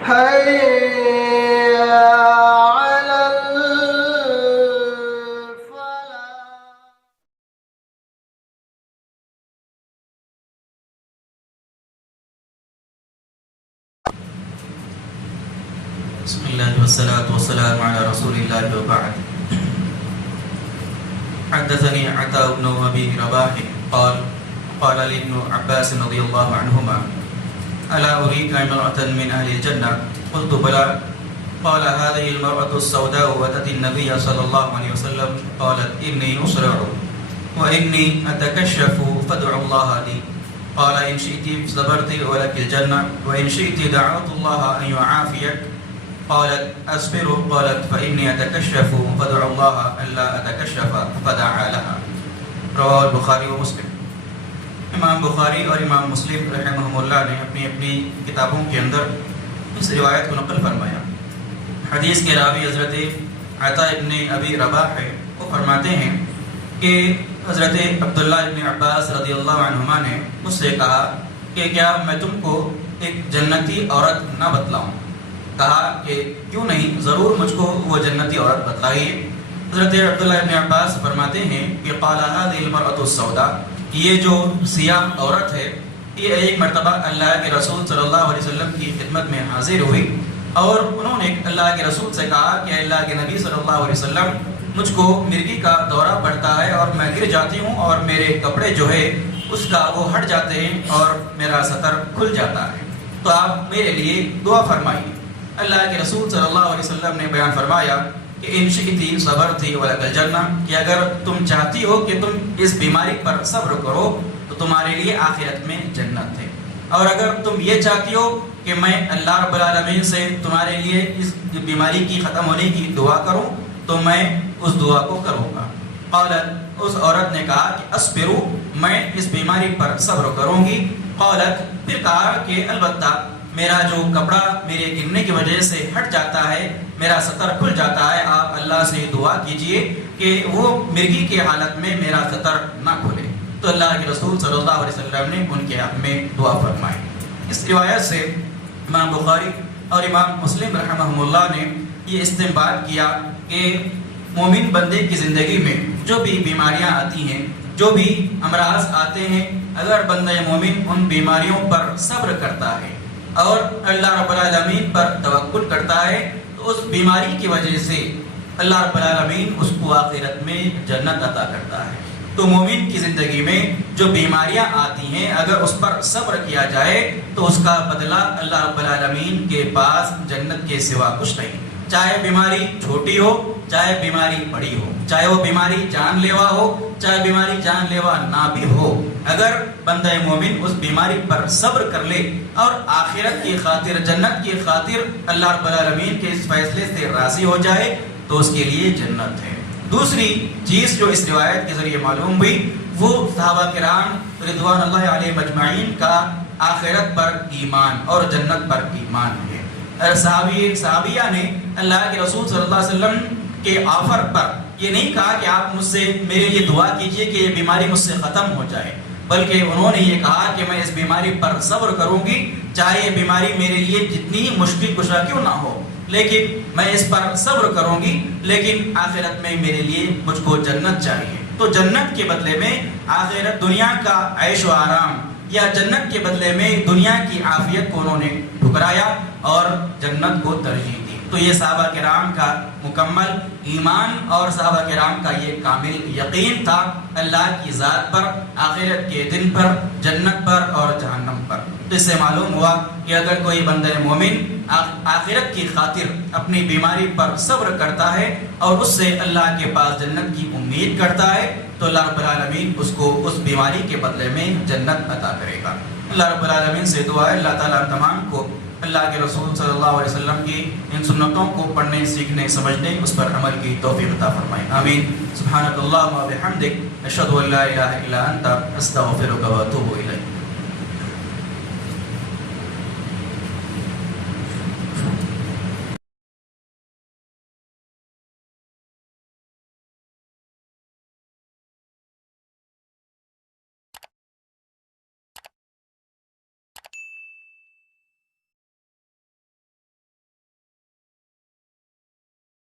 حي على الفلاح. بسم الله والصلاة والسلام على رسول الله وبعد. حدثني عطاء بن أبي رباح قال قال لي ابن عباس رضي الله عنهما ألا أريك امرأة من أهل الجنة؟ قلت بلى. قال هذه المرأة السوداء وتأتي النبي صلى الله عليه وسلم قالت إني أسرع وإني أتكشف فادعوا الله لي. قال إن شئت صبرت ولك الجنة وإن شئت دعوت الله أن يعافيك. قالت أصبر. قالت فإني أتكشف فادعوا الله ألا أتكشف فدعا لها. رواه البخاری و مسلم. امام بخاری اور امام مسلم رحمہم اللہ نے اپنی اپنی کتابوں کے اندر اس روایت کو نقل فرمایا. حدیث کے راوی حضرت عطاء ابن ابی رباح ہے. وہ فرماتے ہیں کہ حضرت عبداللہ ابن عباس رضی اللہ عنہما نے مجھ سے کہا کہ کیا میں تم کو ایک جنتی عورت نہ بتلاؤں؟ کہا کہ کیوں نہیں، ضرور مجھ کو وہ جنتی عورت بتلائیے. حضرت عبداللہ ابن عباس فرماتے ہیں کہ قال هذه المرأة السوداء، یہ جو سیاہ عورت ہے یہ ایک مرتبہ اللہ کے رسول صلی اللہ علیہ وسلم کی خدمت میں حاضر ہوئی اور انہوں نے اللہ کے رسول سے کہا کہ اللہ کے نبی صلی اللہ علیہ وسلم مجھ کو مرگی کا دورہ پڑتا ہے اور میں گر جاتی ہوں اور میرے کپڑے جو ہے اس کا وہ ہٹ جاتے ہیں اور میرا سطر کھل جاتا ہے، تو آپ میرے لیے دعا فرمائیے. اللہ کے رسول صلی اللہ علیہ وسلم نے بیان فرمایا کہ ان شئتی صبرتی ولک الجنہ، کہ اگر تم چاہتی ہو کہ تم اس بیماری پر صبر کرو تو تمہارے لیے آخرت میں جنت ہے، اور اگر تم یہ چاہتی ہو کہ میں اللہ رب العالمین سے تمہارے لیے اس بیماری کی ختم ہونے کی دعا کروں تو میں اس دعا کو کروں گا. قالت، اس عورت نے کہا کہ اصبرو، میں اس بیماری پر صبر کروں گی. قالت، پھر کہا کہ البتہ میرا جو کپڑا میرے گرنے کی وجہ سے ہٹ جاتا ہے، میرا سطر کھل جاتا ہے، آپ اللہ سے دعا کیجئے کہ وہ مرگی کے حالت میں میرا سطر نہ کھلے. تو اللہ کے رسول صلی اللہ علیہ وسلم نے ان کے حق میں دعا فرمائی. اس روایت سے امام بخاری اور امام مسلم رحمہم اللہ نے یہ استنباط کیا کہ مومن بندے کی زندگی میں جو بھی بیماریاں آتی ہیں، جو بھی امراض آتے ہیں، اگر بندہ مومن ان بیماریوں پر صبر کرتا ہے اور اللہ رب العالمین پر توکل کرتا ہے تو اس بیماری کی وجہ سے اللہ رب العالمین اس کو آخرت میں جنت عطا کرتا ہے. تو مومن کی زندگی میں جو بیماریاں آتی ہیں اگر اس پر صبر کیا جائے تو اس کا بدلہ اللہ رب العالمین کے پاس جنت کے سوا کچھ نہیں. چاہے بیماری چھوٹی ہو، چاہے بیماری بڑی ہو، چاہے وہ بیماری جان لیوا ہو، چاہے بیماری جان لیوا نہ بھی ہو، اگر بندہ مومن اس بیماری پر صبر کر لے اور آخرت کی خاطر، جنت کی خاطر اللہ رب العالمین کے اس فیصلے سے راضی ہو جائے تو اس کے لیے جنت ہے. دوسری چیز جو اس روایت کے ذریعے معلوم ہوئی وہ صحابہ کرام رضوان اللہ علیہ مجمعین کا آخرت پر ایمان اور جنت پر ایمان ہے. صحابیہ نے اللہ کے رسول صلی اللہ علیہ وسلم کے آفر پر یہ نہیں کہا کہ آپ مجھ سے میرے لیے دعا کیجئے کہ یہ بیماری مجھ سے ختم ہو جائے، بلکہ انہوں نے یہ کہا کہ میں اس بیماری پر صبر کروں گی، چاہے یہ بیماری میرے لیے جتنی مشکل کشا کیوں نہ ہو، لیکن میں اس پر صبر کروں گی، لیکن آخرت میں میرے لیے مجھ کو جنت چاہیے. تو جنت کے بدلے میں آخرت، دنیا کا عیش و آرام یا جنت کے بدلے میں دنیا کی عافیت کو انہوں نے ٹھکرایا اور جنت کو ترجیح دی. تو یہ صحابہ کرام کا مکمل ایمان اور صحابہ کرام کا یہ کامل یقین تھا اللہ کی ذات پر، آخرت کے دن پر، جنت پر اور جہنم پر. اس سے معلوم ہوا کہ اگر کوئی بندہ مومن آخرت کی خاطر اپنی بیماری پر صبر کرتا ہے اور اس سے اللہ کے پاس جنت کی امید کرتا ہے تو اللہ رب العالمین اس کو اس بیماری کے بدلے میں جنت عطا کرے گا. اللہ رب العالمین سے دعا ہے اللہ تعالیٰ تمام کو اللہ کے رسول صلی اللہ علیہ وسلم کی ان سنتوں کو پڑھنے، سیکھنے، سمجھنے، اس پر عمل کی توفیق عطا فرمائے. آمین. سبحانک اللہم و بحمدک، اشہد ان لا الہ الا انت، استغفرک و اتوب الیک.